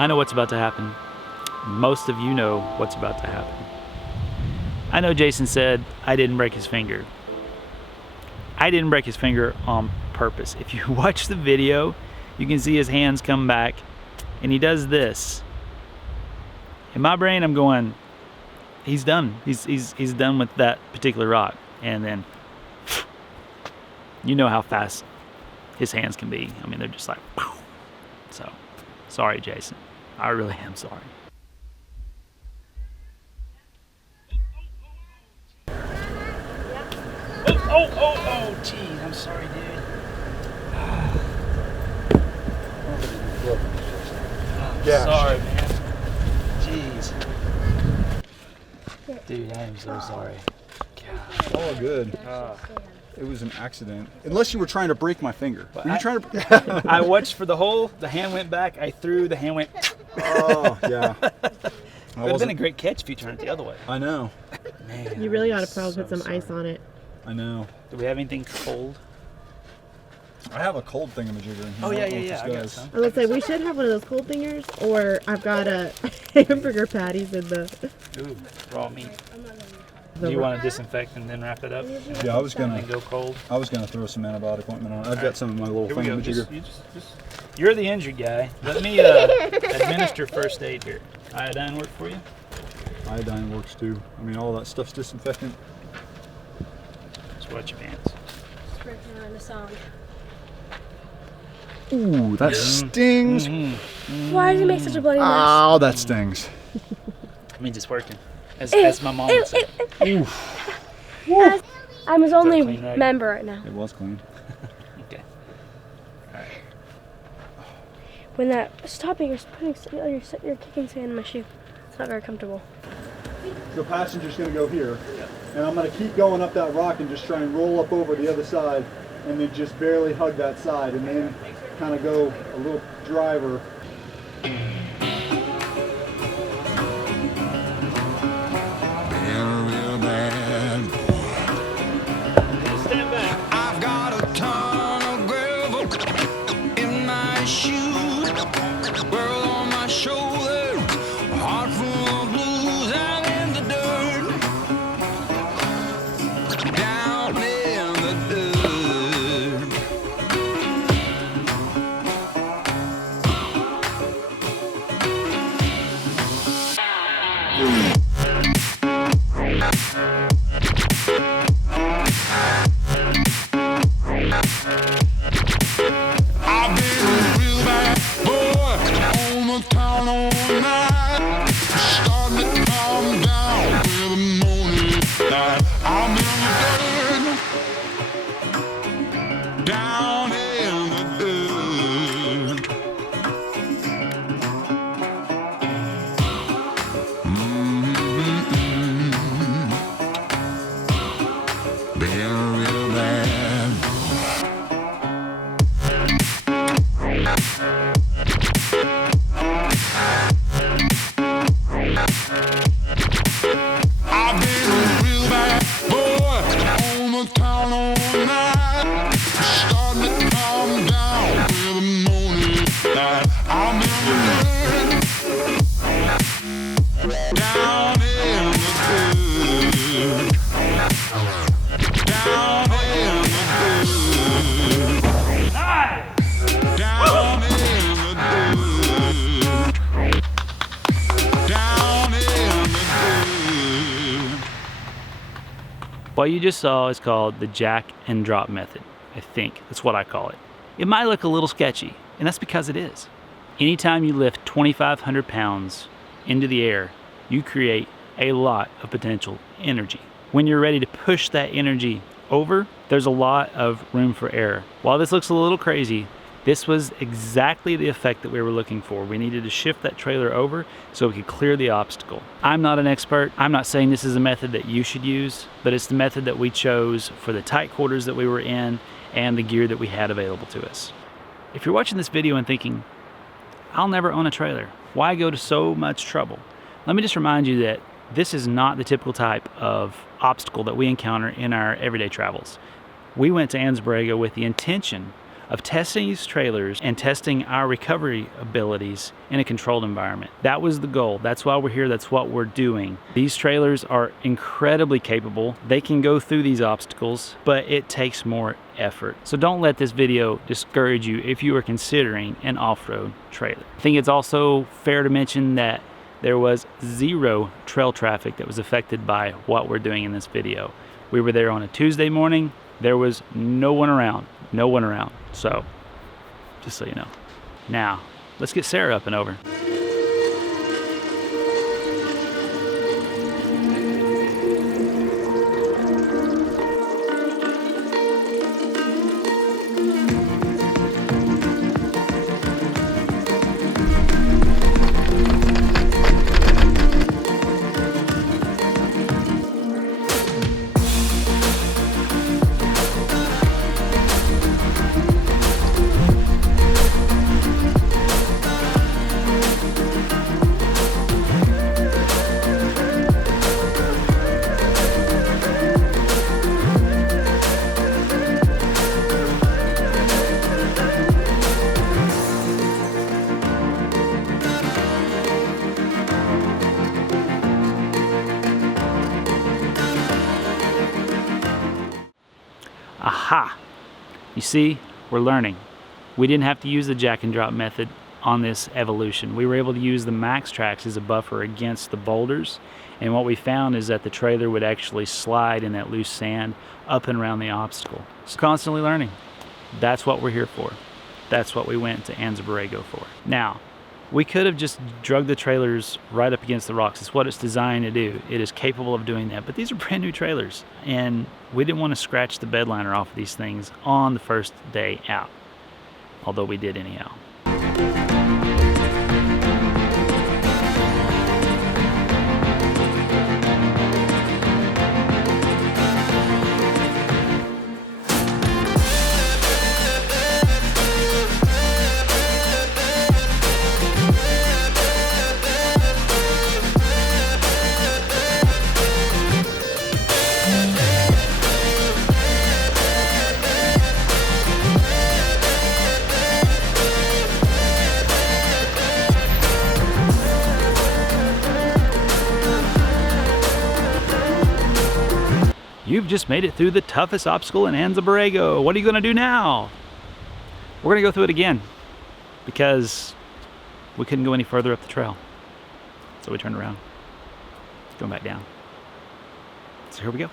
I know what's about to happen. Most of you know what's about to happen. I know Jason said I didn't break his finger. I didn't break his finger on purpose. If you watch the video, you can see his hands come back and he does this. In my brain, I'm going, he's done. He's done with that particular rock. And then, you know how fast his hands can be. I mean, they're just like, so, sorry, Jason. I really am sorry. Oh, geez, I'm sorry, dude. Yeah. Sorry, man. Jeez. Dude, I am so sorry. God. All good. It was an accident. Unless you were trying to break my finger. Were you trying to? I watched for the hole. The hand went back. I threw. The hand went. Oh, yeah. It would have been a great catch if you turned it the other way. I know. Man, you really ought to probably put some ice on it. I know. Do we have anything cold? I have a cold thingamajigger in here. Oh, yeah. I got some. I was gonna say, we should have one of those cold fingers, or I've got a hamburger patties in the... Ooh, raw meat. Do you want to disinfect and then wrap it up? Yeah, I was gonna go cold. I was gonna throw some antibiotic ointment on it. I've got some in my little thingamajigger. You're the injured guy. Let me administer first aid here. Iodine work for you? Iodine works too. I mean, all that stuff's disinfectant. Just watch your pants. Sprinkler on the song. Ooh, that stings. Why does it make such a bloody mess? Oh, that stings. It means it's working. As my mom would say. I'm his only member right now. It was clean. Okay. Alright. When that, stop it, you're kicking sand in my shoe. It's not very comfortable. The passenger's gonna go here, and I'm gonna keep going up that rock and just try and roll up over the other side, and then just barely hug that side, and then kind of go a little driver. Stand back. I've got a ton of gravel in my shoe, world on my shoulder, heart full of blues out in the dirt, down in the dirt. I've been a real bad boy on the town all night, starting to calm down with the morning light. I'm in the dirt, down in the dirt. Been real bad. I've been a real bad boy on the town all night, starting to calm down with the morning light. I'm in the dirt, down in the dirt, down in the dirt, down in the dirt, down in the dirt. What you just saw is called the jack and drop method. I think that's what I call it. It might look a little sketchy, and that's because it is. Anytime you lift 2,500 pounds into the air, you create a lot of potential energy. When you're ready to push that energy over, there's a lot of room for error. While this looks a little crazy, this was exactly the effect that we were looking for. We needed to shift that trailer over so we could clear the obstacle. I'm not an expert. I'm not saying this is a method that you should use, but it's the method that we chose for the tight quarters that we were in and the gear that we had available to us. If you're watching this video and thinking, I'll never own a trailer, why go to so much trouble? Let me just remind you that this is not the typical type of obstacle that we encounter in our everyday travels. We went to Anza Borrego with the intention of testing these trailers and testing our recovery abilities in a controlled environment. That was the goal. That's why we're here. That's what we're doing. These trailers are incredibly capable. They can go through these obstacles, but it takes more effort. So don't let this video discourage you if you are considering an off-road trailer. I think it's also fair to mention that there was zero trail traffic that was affected by what we're doing in this video. We were there on a Tuesday morning. There was no one around. No one around. So, just so you know. Now, let's get Sarah up and over. Aha! You see, we're learning. We didn't have to use the jack and drop method on this evolution. We were able to use the max tracks as a buffer against the boulders, and what we found is that the trailer would actually slide in that loose sand up and around the obstacle. So constantly learning. That's what we're here for. That's what we went to Anza Borrego for. Now, we could have just drugged the trailers right up against the rocks. It's what it's designed to do. It is capable of doing that, but these are brand new trailers, and we didn't want to scratch the bed liner off of these things on the first day out, although we did anyhow. You've just made it through the toughest obstacle in Anza Borrego. What are you gonna do now? We're gonna go through it again because we couldn't go any further up the trail. So we turned around, going back down. So here we go.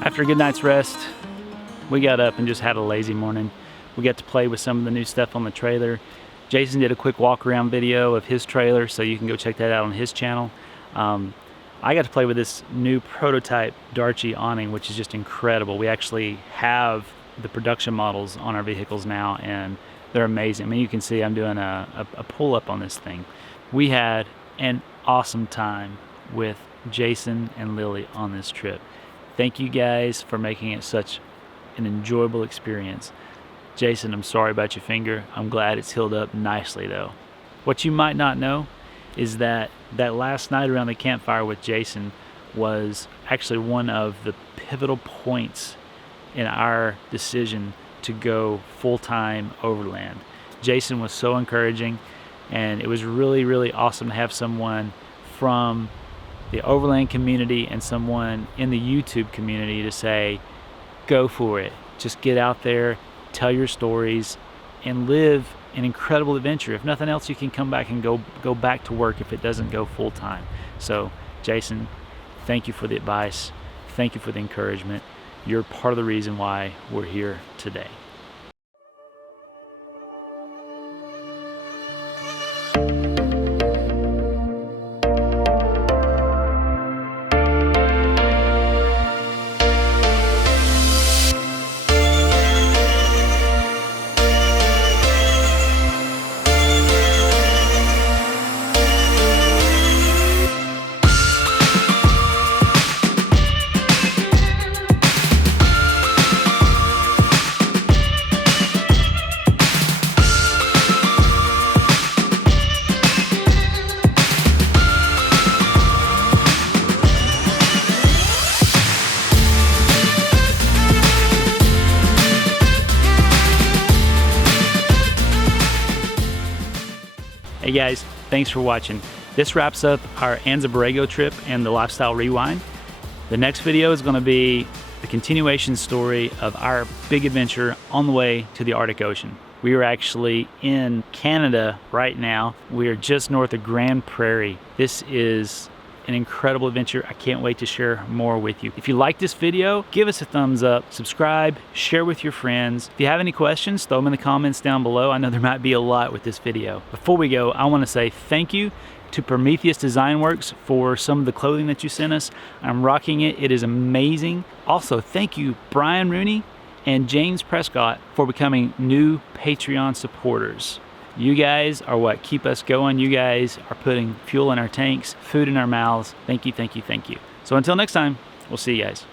After a good night's rest, we got up and just had a lazy morning. We got to play with some of the new stuff on the trailer. Jason did a quick walk around video of his trailer, so you can go check that out on his channel. I got to play with this new prototype Darchie awning, which is just incredible. We actually have the production models on our vehicles now, and they're amazing. I mean, you can see I'm doing a pull-up on this thing. We had an awesome time with Jason and Lily on this trip. Thank you guys for making it such an enjoyable experience. Jason, I'm sorry about your finger. I'm glad it's healed up nicely though. What you might not know is that last night around the campfire with Jason was actually one of the pivotal points in our decision to go full-time overland. Jason was so encouraging, and it was really, really awesome to have someone from the overland community and someone in the YouTube community to say, go for it. Just get out there, tell your stories, and live an incredible adventure. If nothing else, you can come back and go back to work if it doesn't go full time. So Jason, thank you for the advice. Thank you for the encouragement. You're part of the reason why we're here today. Hey guys, thanks for watching. This wraps up our Anza Borrego trip and the Lifestyle Rewind. The next video is going to be the continuation story of our big adventure on the way to the Arctic Ocean. We are actually in Canada right now. We are just north of Grand Prairie. This is an incredible adventure. I can't wait to share more with you. If you like this video, give us a thumbs up, subscribe, share with your friends. If you have any questions, throw them in the comments down below. I know there might be a lot with this video. Before we go, I want to say thank you to Prometheus Design Works for some of the clothing that you sent us. I'm rocking it. It is amazing. Also, thank you Brian Rooney and James Prescott for becoming new Patreon supporters. You guys are what keep us going. You guys are putting fuel in our tanks, food in our mouths. Thank you, thank you, thank you. So until next time, we'll see you guys.